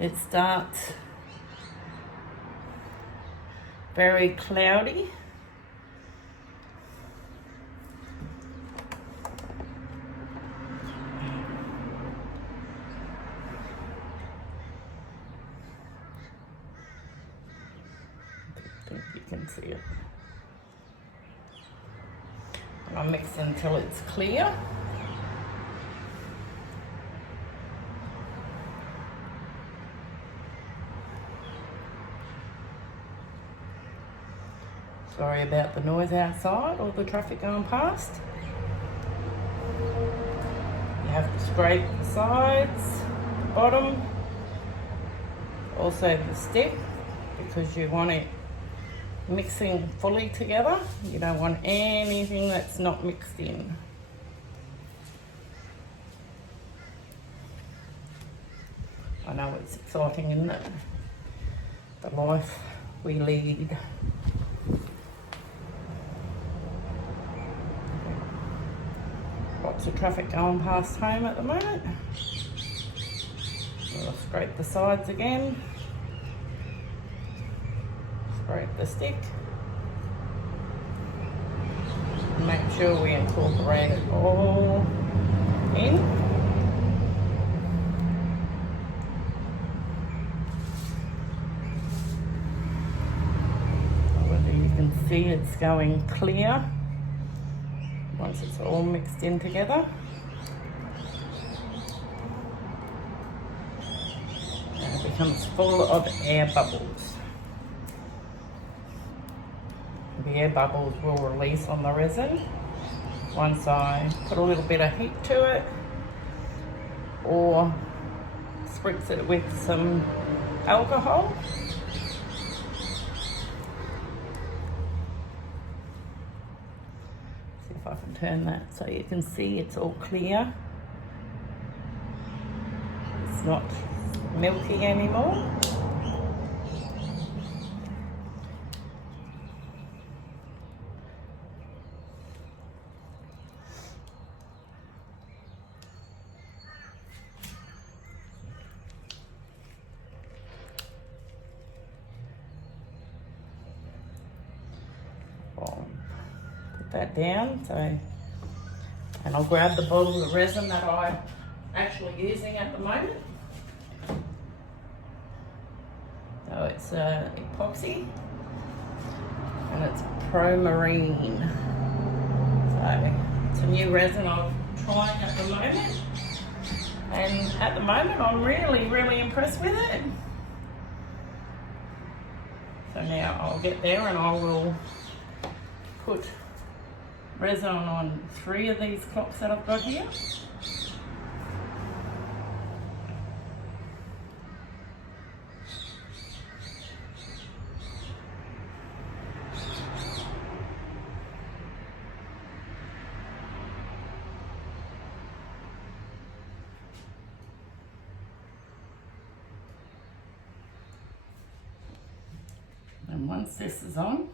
It starts very cloudy. I think you can see it. And I mix until it's clear. Sorry about the noise outside or the traffic going past. You have to scrape the sides, the bottom, also the stick, because you want it mixing fully together. You don't want anything that's not mixed in. I know it's exciting, isn't it? The life we lead. Lots of traffic going past home at the moment. I'll scrape the sides again. Scrape the stick. Make sure we incorporate it all in. Whether you can see it's going clear once it's all mixed in together. And it becomes full of air bubbles. The air bubbles will release on the resin once I put a little bit of heat to it or spritz it with some alcohol. See if I can turn that so you can see it's all clear. It's not milky anymore. Put that down, and I'll grab the bottle of resin that I'm actually using at the moment. So it's epoxy and it's Pro Marine. So it's a new resin I'm trying at the moment, and at the moment I'm really impressed with it. So now I'll get there and I will put resin on 3 of these clocks that I've got here. And once this is on,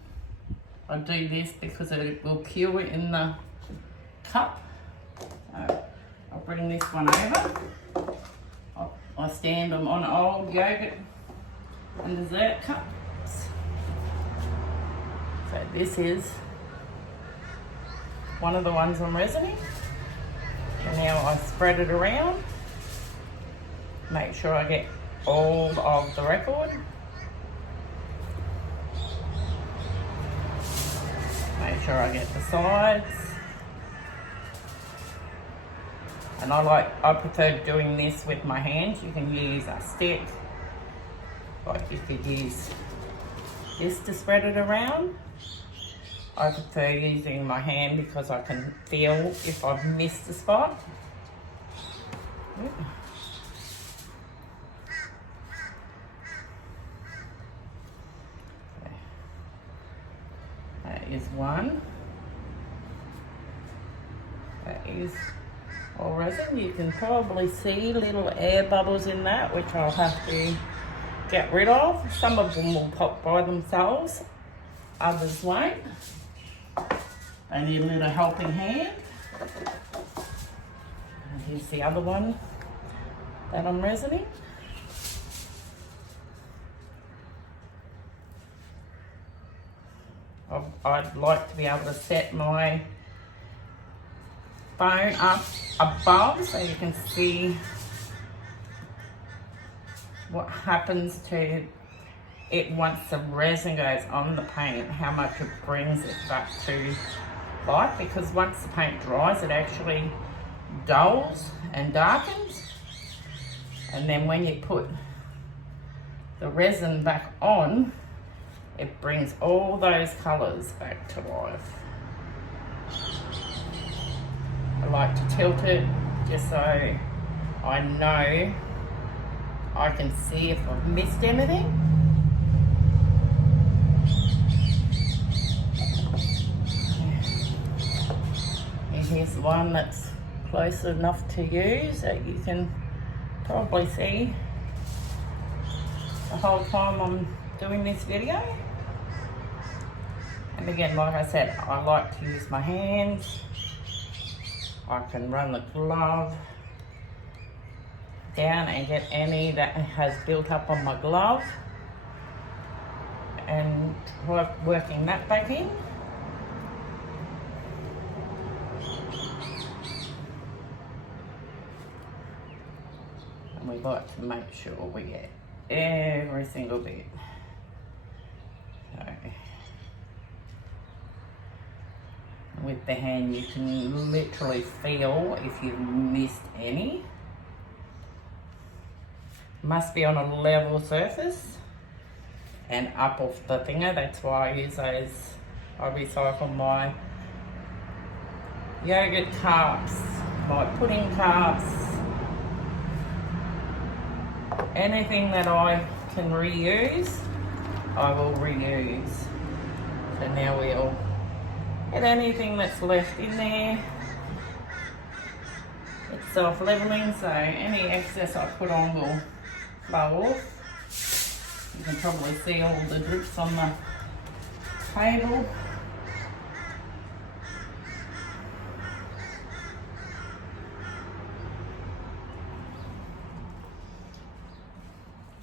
I do this because it will cure in the cup. So I'll bring this one over. I stand them on old yogurt and dessert cups. So this is one of the ones I'm resining. And now I spread it around. Make sure I get all of the record. Make sure I get the sides. And I prefer doing this with my hands. You can use a stick, like you could use this to spread it around. I prefer using my hand because I can feel if I've missed a spot. That is one. That is all resin. You can probably see little air bubbles in that, which I'll have to get rid of. Some of them will pop by themselves, others won't. They need a little helping hand. And here's the other one that I'm resining. I'd like to be able to set my phone up above so you can see what happens to it once the resin goes on the paint, how much it brings it back to life, because once the paint dries it actually dulls and darkens, and then when you put the resin back on it brings all those colours back to life. I like to tilt it just so I know I can see if I've missed anything. And here's the one that's close enough to use that you can probably see the whole time I'm doing this video. And again, like I said, I like to use my hands. I can run the glove down and get any that has built up on my glove and try working that back in. And we like to make sure we get every single bit. So, with the hand you can literally feel if you've missed any. Must be on a level surface and up off the finger. That's why I use those. I recycle my yogurt cups, my pudding cups, anything that I can reuse, I will reuse. So now we'll get anything that's left in there. It's self-leveling, so any excess I put on will flow off. You can probably see all the drips on the table.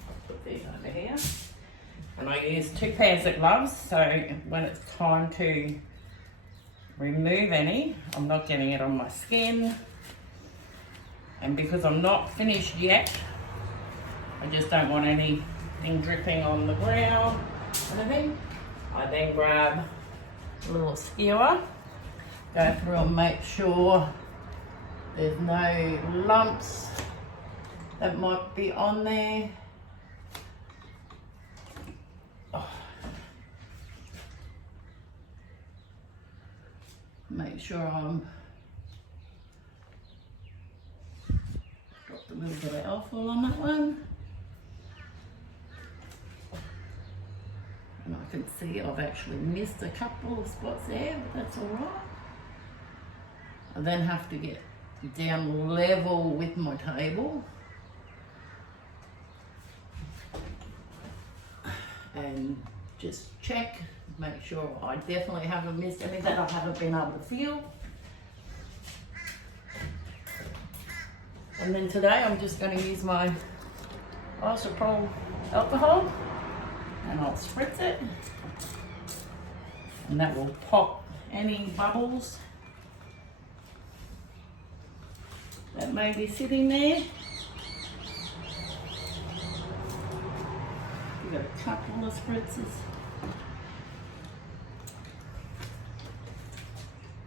I'll put these over here. And I use 2 pairs of gloves, so when it's time to remove any, I'm not getting it on my skin. And because I'm not finished yet, I just don't want anything dripping on the ground or anything. I then grab a little skewer, go through and make sure there's no lumps that might be on there. Make sure I'm dropped a little bit of alcohol on that one. And I can see I've actually missed a couple of spots there, but that's alright. I then have to get down level with my table and just check, make sure I definitely haven't missed any that I haven't been able to feel. And then today I'm just going to use my isopropyl alcohol and I'll spritz it, and that will pop any bubbles that may be sitting there. We've got a couple of spritzes.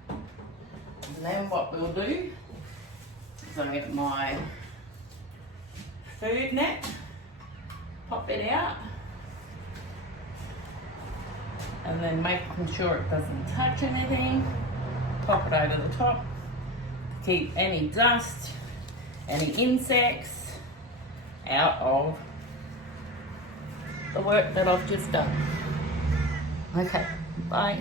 And then what we'll do is I'll get my food net, pop it out, and then making sure it doesn't touch anything, pop it over the top, keep any dust, any insects out of the work that I've just done. Okay, bye.